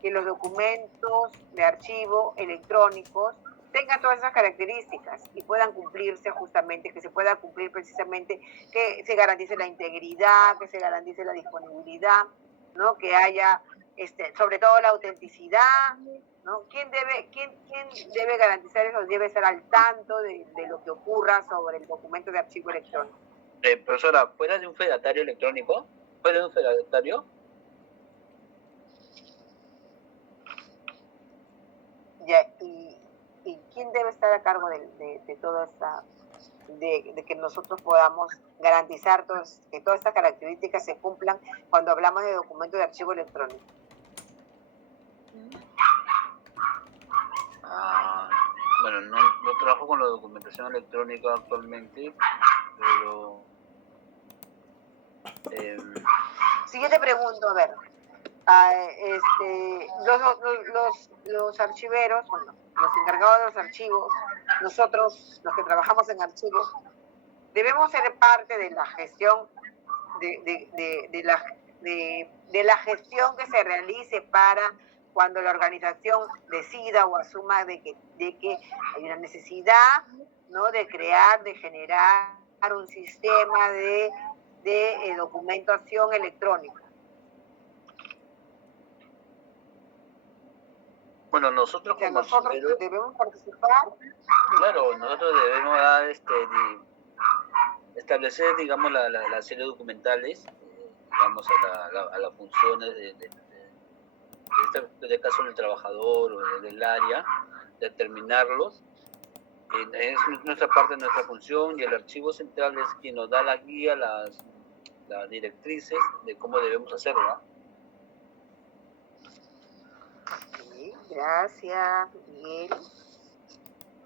que los documentos de archivo electrónicos tengan todas esas características y puedan cumplirse justamente, que se pueda cumplir precisamente, que se garantice la integridad, que se garantice la disponibilidad, ¿no? Que haya, sobre todo la autenticidad, ¿no? ¿Quién debe garantizar eso? Debe estar al tanto de lo que ocurra sobre el documento de archivo electrónico. Profesora, ¿fuera de un fedatario electrónico? ¿Fuera de un fedatario? Ya, ¿y quién debe estar a cargo de toda esta, de que nosotros podamos garantizar que todas estas características se cumplan cuando hablamos de documento de archivo electrónico? Bueno, no trabajo con la documentación electrónica actualmente, pero... Si yo te pregunto, a ver, los archiveros, bueno, los encargados de los archivos, nosotros, los que trabajamos en archivos, debemos ser parte de la gestión de la gestión que se realice para cuando la organización decida o asuma de que hay una necesidad, ¿no? De generar un sistema de documentación electrónica. Bueno, nosotros como nosotros debemos participar. Claro, nosotros debemos establecer, digamos, la serie de documentales, digamos, a las funciones de este caso del trabajador o del área, determinarlos. Es nuestra parte, nuestra función, y el archivo central es quien nos da la guía, las directrices de cómo debemos hacerlo, ¿no? Sí, gracias, Miguel.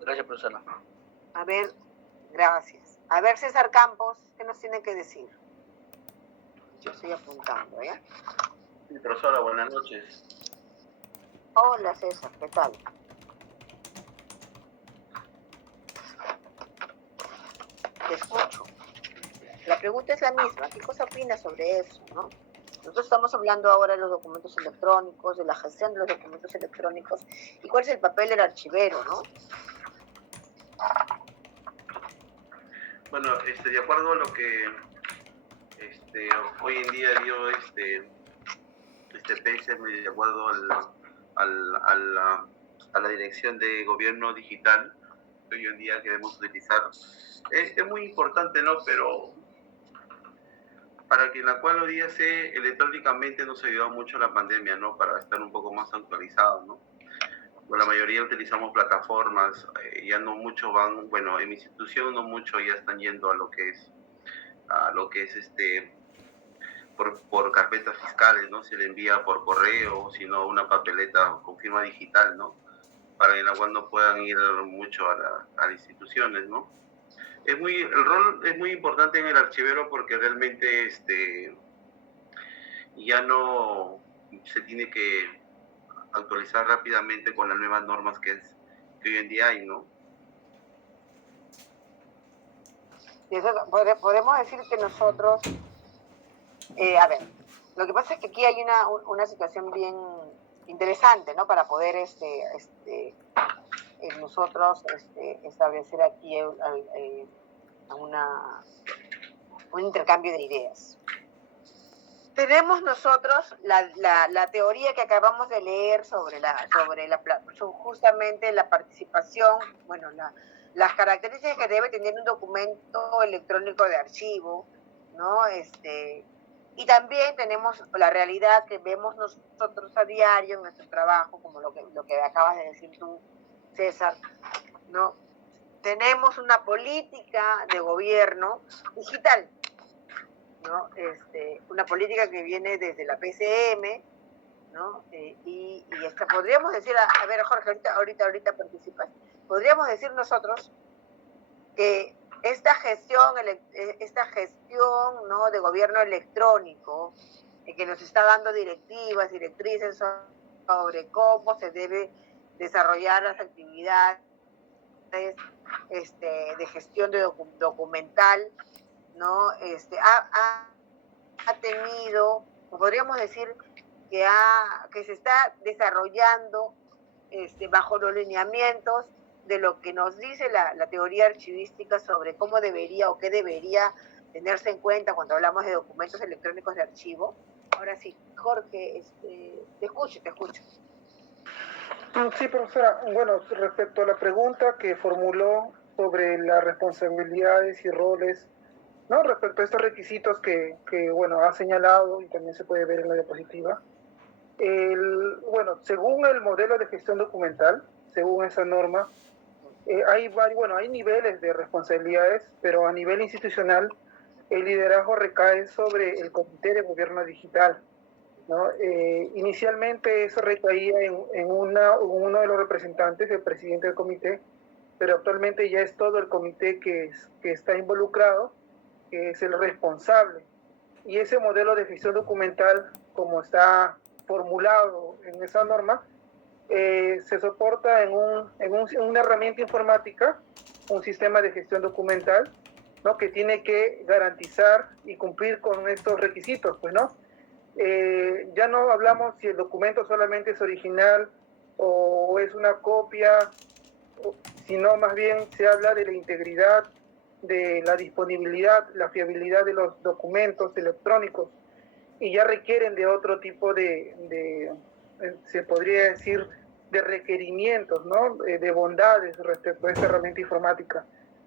Gracias, profesora. A ver, gracias. A ver, César Campos, ¿qué nos tiene que decir? Yo estoy apuntando, ¿ya? Sí, profesora, buenas noches. Hola, César, ¿qué tal? Te escucho. La pregunta es la misma. ¿Qué cosa opinas sobre eso, no? Nosotros estamos hablando ahora de los documentos electrónicos, de la gestión de los documentos electrónicos, y cuál es el papel del archivero, ¿no? Bueno, de acuerdo a lo que hoy en día dio PSM, de acuerdo a la dirección de gobierno digital que hoy en día queremos utilizar, es muy importante, ¿no? Pero para que la cual hoy día electrónicamente nos ayudó mucho la pandemia, ¿no? Para estar un poco más actualizados, ¿no? La mayoría utilizamos plataformas, ya no muchos van, bueno, en mi institución no muchos ya están yendo a lo que es por carpetas fiscales, ¿no? Se le envía por correo, sino una papeleta con firma digital, ¿no? Para en la cual no puedan ir mucho a las instituciones, ¿no? El rol es muy importante en el archivero porque realmente ya no se tiene que actualizar rápidamente con las nuevas normas que hoy en día hay, ¿no? Y eso, podemos decir que nosotros, Lo que pasa es que aquí hay una situación bien interesante, ¿no? Para poder nosotros establecer aquí un intercambio de ideas. Tenemos nosotros la teoría que acabamos de leer sobre justamente la participación, bueno, las características que debe tener un documento electrónico de archivo, ¿no? Y también tenemos la realidad que vemos nosotros a diario en nuestro trabajo, como lo que acabas de decir tú, César, ¿no? Tenemos una política de gobierno digital, ¿no? Una política que viene desde la PCM, ¿no? Y podríamos decir, a ver, Jorge, ahorita participas, podríamos decir nosotros que esta gestión, ¿no? de gobierno electrónico, que nos está dando directrices sobre cómo se debe desarrollar las actividades de gestión documental, ¿no? Ha tenido, podríamos decir que se está desarrollando bajo los lineamientos de lo que nos dice la teoría archivística sobre cómo debería o qué debería tenerse en cuenta cuando hablamos de documentos electrónicos de archivo. Ahora sí, Jorge, te escucho. Sí, profesora. Bueno, respecto a la pregunta que formuló sobre las responsabilidades y roles, ¿no? Respecto a estos requisitos que bueno, ha señalado y también se puede ver en la diapositiva. Bueno, según el modelo de gestión documental, según esa norma, hay niveles de responsabilidades, pero a nivel institucional el liderazgo recae sobre el Comité de Gobierno Digital, ¿no? Inicialmente eso recaía en uno de los representantes, el presidente del comité, pero actualmente ya es todo el comité que está involucrado, que es el responsable. Y ese modelo de gestión documental, como está formulado en esa norma, se soporta en una herramienta informática, un sistema de gestión documental, ¿no? Que tiene que garantizar y cumplir con estos requisitos, pues, ¿no? Ya no hablamos si el documento solamente es original o es una copia, sino más bien se habla de la integridad, de la disponibilidad, la fiabilidad de los documentos electrónicos, y ya requieren de otro tipo se podría decir, de requerimientos, ¿no? De bondades respecto a esta herramienta informática.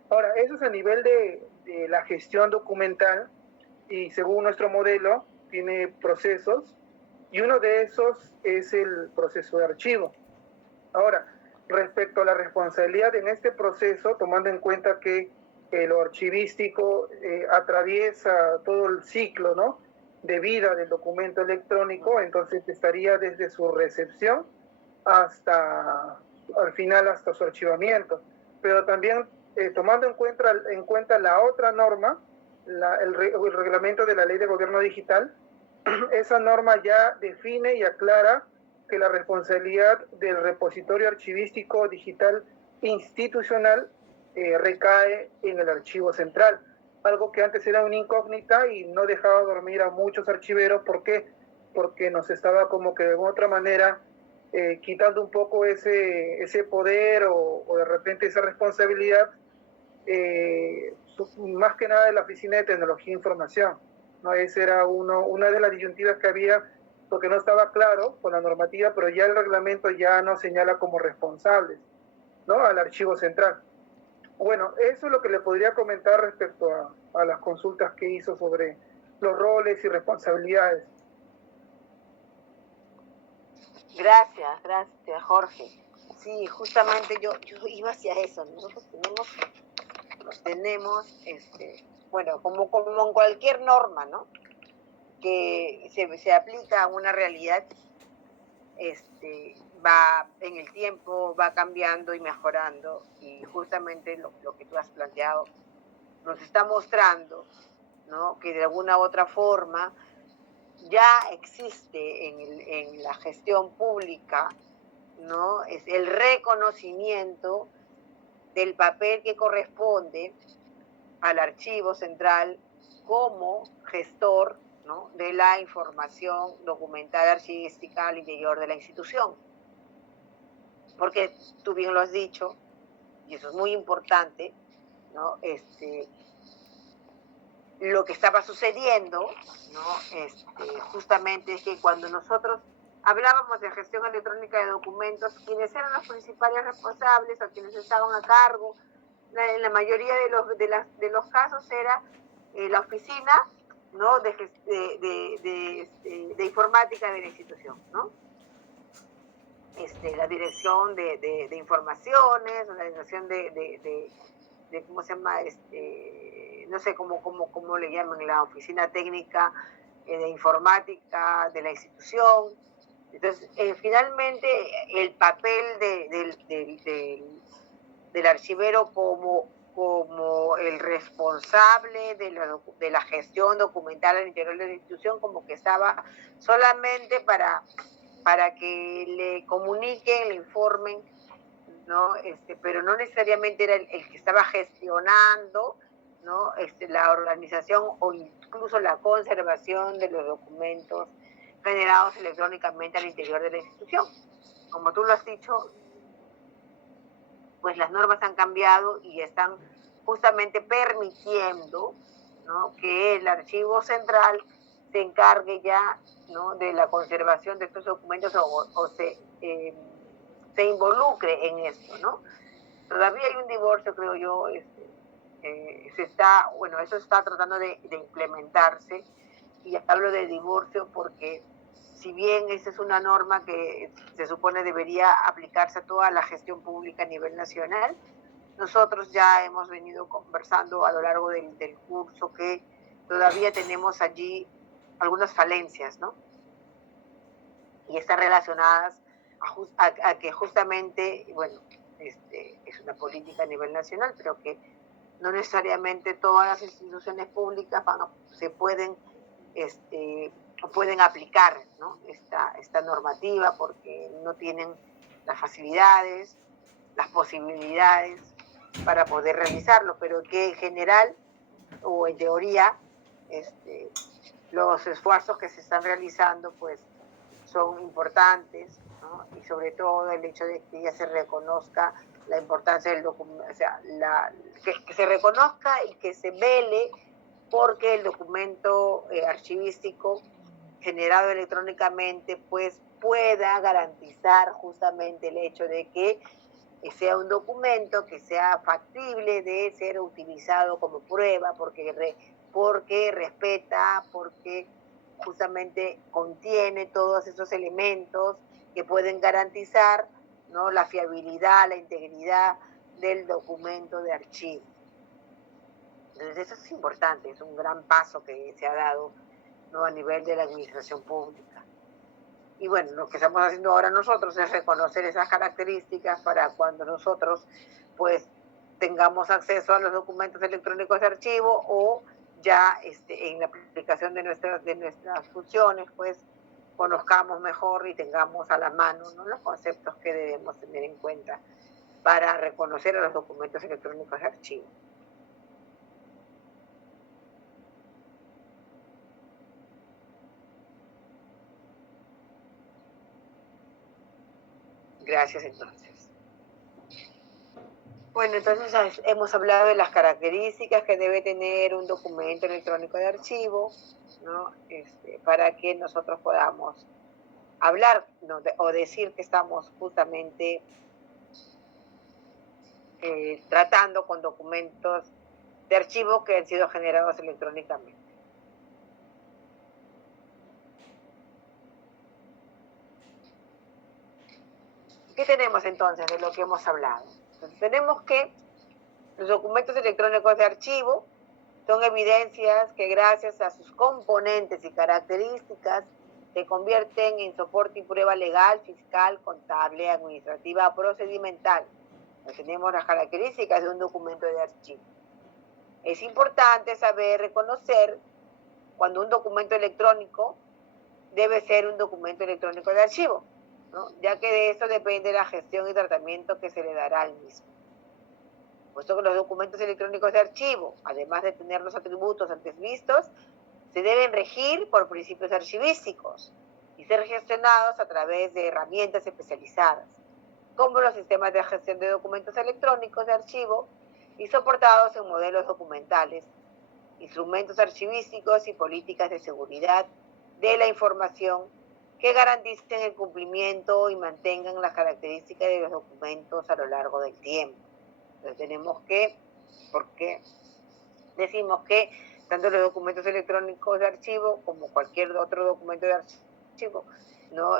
Ahora, eso es a nivel de la gestión documental, y según nuestro modelo tiene procesos, y uno de esos es el proceso de archivo. Ahora, respecto a la responsabilidad en este proceso, tomando en cuenta que lo archivístico atraviesa todo el ciclo, ¿no?, de vida del documento electrónico, entonces estaría desde su recepción hasta, al final, hasta su archivamiento. Pero también tomando en cuenta la otra norma, el reglamento de la Ley de Gobierno Digital, esa norma ya define y aclara que la responsabilidad del repositorio archivístico digital institucional recae en el archivo central, algo que antes era una incógnita y no dejaba dormir a muchos archiveros. ¿Por qué? Porque nos estaba como que de otra manera quitando un poco ese poder o de repente esa responsabilidad, más que nada de la Oficina de Tecnología e Información, ¿no? Esa era una de las disyuntivas que había, porque no estaba claro con la normativa, pero ya el reglamento ya nos señala como responsables, ¿no?, al archivo central. Bueno, eso es lo que le podría comentar respecto a las consultas que hizo sobre los roles y responsabilidades. Gracias, Jorge. Sí, justamente yo iba hacia eso. Nosotros tenemos bueno, como en cualquier norma, ¿no?, que se aplica a una realidad, va en el tiempo, va cambiando y mejorando, y justamente lo que tú has planteado nos está mostrando, ¿no?, que de alguna u otra forma ya existe en la gestión pública, ¿no?, es el reconocimiento del papel que corresponde al archivo central como gestor ¿no?, de la información documental archivística al interior de la institución. Porque tú bien lo has dicho, y eso es muy importante, ¿no? Lo que estaba sucediendo, ¿no?, justamente es que cuando nosotros hablábamos de gestión electrónica de documentos, quienes eran los principales responsables o quienes estaban a cargo, en la mayoría de los casos era la oficina, ¿no?, de informática de la institución, ¿no? La dirección de informaciones, la dirección de ¿cómo se llama? No sé cómo le llaman, la oficina técnica de informática de la institución. Entonces, finalmente, el papel del archivero como el responsable de la gestión documental al interior de la institución, como que estaba solamente para que le comuniquen, le informen, ¿no? Pero no necesariamente era el que estaba gestionando, ¿no?, la organización o incluso la conservación de los documentos generados electrónicamente al interior de la institución. Como tú lo has dicho, pues las normas han cambiado y están justamente permitiendo, ¿no?, que el archivo central se encargue ya, ¿no?, de la conservación de estos documentos o se involucre en esto, ¿no? Todavía hay un divorcio, creo yo, eso está tratando de implementarse, y hablo de divorcio porque si bien esa es una norma que se supone debería aplicarse a toda la gestión pública a nivel nacional, nosotros ya hemos venido conversando a lo largo del curso que todavía tenemos allí algunas falencias, ¿no? Y están relacionadas a que justamente, bueno, es una política a nivel nacional, pero que no necesariamente todas las instituciones públicas pueden aplicar, ¿no?, esta normativa porque no tienen las facilidades, las posibilidades para poder realizarlo, pero que en general o en teoría los esfuerzos que se están realizando pues son importantes, ¿no? Y sobre todo el hecho de que ya se reconozca la importancia del documento, o sea, que se reconozca y que se vele porque el documento archivístico generado electrónicamente pues pueda garantizar justamente el hecho de que sea un documento que sea factible de ser utilizado como prueba porque respeta, porque justamente contiene todos esos elementos que pueden garantizar, ¿no?, la fiabilidad, la integridad del documento de archivo. Entonces eso es importante, es un gran paso que se ha dado, ¿no?, a nivel de la administración pública. Y bueno, lo que estamos haciendo ahora nosotros es reconocer esas características para cuando nosotros pues tengamos acceso a los documentos electrónicos de archivo o ya en la aplicación de nuestras funciones pues conozcamos mejor y tengamos a la mano, ¿no?, los conceptos que debemos tener en cuenta para reconocer a los documentos electrónicos de archivo. Gracias, entonces. Bueno, entonces hemos hablado de las características que debe tener un documento electrónico de archivo, ¿no?, para que nosotros podamos hablar, ¿no?, o decir que estamos justamente tratando con documentos de archivo que han sido generados electrónicamente. ¿Qué tenemos entonces de lo que hemos hablado? Entonces, tenemos que los documentos electrónicos de archivo son evidencias que gracias a sus componentes y características se convierten en soporte y prueba legal, fiscal, contable, administrativa, procedimental. Tenemos las características de un documento de archivo. Es importante saber reconocer cuando un documento electrónico debe ser un documento electrónico de archivo, ¿no?, ya que de eso depende la gestión y tratamiento que se le dará al mismo. Puesto que los documentos electrónicos de archivo, además de tener los atributos antes vistos, se deben regir por principios archivísticos y ser gestionados a través de herramientas especializadas, como los sistemas de gestión de documentos electrónicos de archivo y soportados en modelos documentales, instrumentos archivísticos y políticas de seguridad de la información que garanticen el cumplimiento y mantengan las características de los documentos a lo largo del tiempo. Entonces tenemos que, porque decimos que tanto los documentos electrónicos de archivo como cualquier otro documento de archivo, ¿no?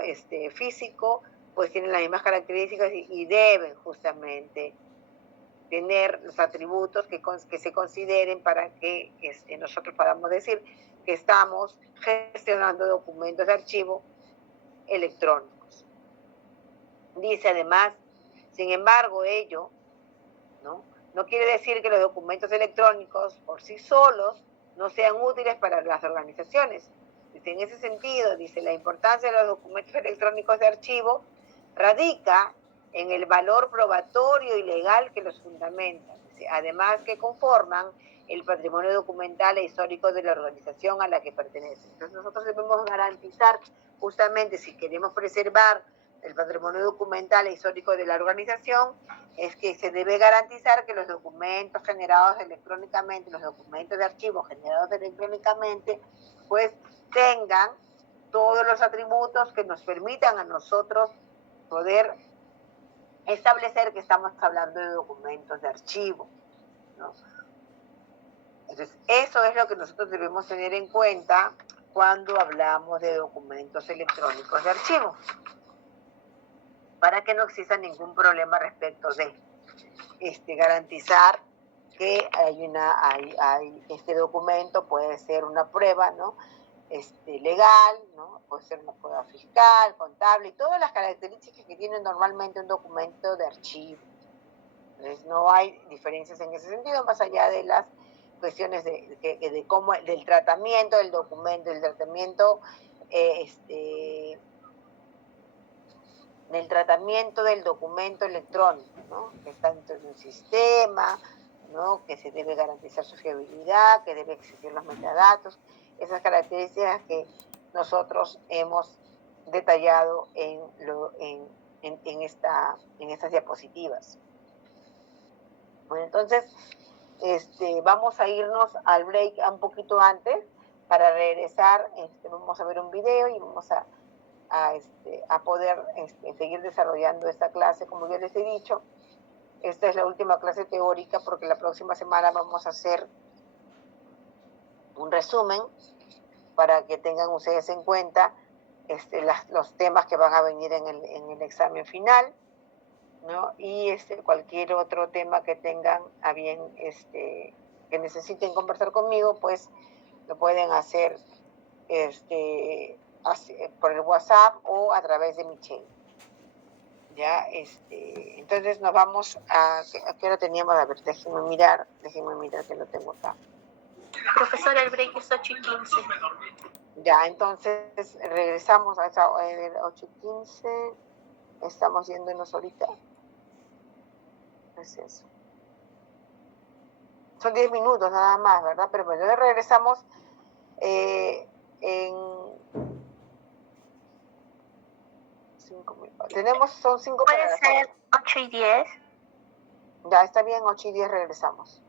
Físico, pues tienen las mismas características y deben justamente tener los atributos que se consideren para que nosotros podamos decir que estamos gestionando documentos de archivo electrónicos. Dice además, sin embargo, ello no quiere decir que los documentos electrónicos por sí solos no sean útiles para las organizaciones. Dice, en ese sentido, dice, la importancia de los documentos electrónicos de archivo radica en el valor probatorio y legal que los fundamenta. Dice, además que conforman el patrimonio documental e histórico de la organización a la que pertenece. Entonces nosotros debemos garantizar, justamente si queremos preservar el patrimonio documental e histórico de la organización, es que se debe garantizar que los documentos generados electrónicamente, los documentos de archivo generados electrónicamente, pues tengan todos los atributos que nos permitan a nosotros poder establecer que estamos hablando de documentos de archivo, ¿no? Entonces, eso es lo que nosotros debemos tener en cuenta cuando hablamos de documentos electrónicos de archivo, para que no exista ningún problema respecto de garantizar que este documento puede ser una prueba, ¿no? Legal, ¿no? Puede ser una prueba fiscal, contable y todas las características que tiene normalmente un documento de archivo. Entonces no hay diferencias en ese sentido, más allá de las cuestiones de cómo, del tratamiento del documento, del tratamiento del documento electrónico, ¿no? Que está dentro de un sistema, ¿no? Que se debe garantizar su fiabilidad, que debe existir los metadatos, esas características que nosotros hemos detallado en estas diapositivas. Bueno, entonces vamos a irnos al break un poquito antes para regresar. Vamos a ver un video y vamos a poder seguir desarrollando esta clase. Como yo les he dicho, esta es la última clase teórica porque la próxima semana vamos a hacer un resumen para que tengan ustedes en cuenta los temas que van a venir en el examen final, ¿no? Y cualquier otro tema que tengan a bien, que necesiten conversar conmigo, pues lo pueden hacer por el WhatsApp o a través de Michelle. Ya, entonces nos vamos ¿a qué hora teníamos? A ver, déjenme mirar que lo tengo acá. Profesora, el break es 8:15. Ya, entonces regresamos a 8:15. Estamos yéndonos ahorita. Es eso. Son 10 minutos nada más, ¿verdad? Pero bueno, regresamos en 5 minutos. Son 5 para las 8. ¿Puede ser 8:10? Ya, está bien, 8:10 regresamos.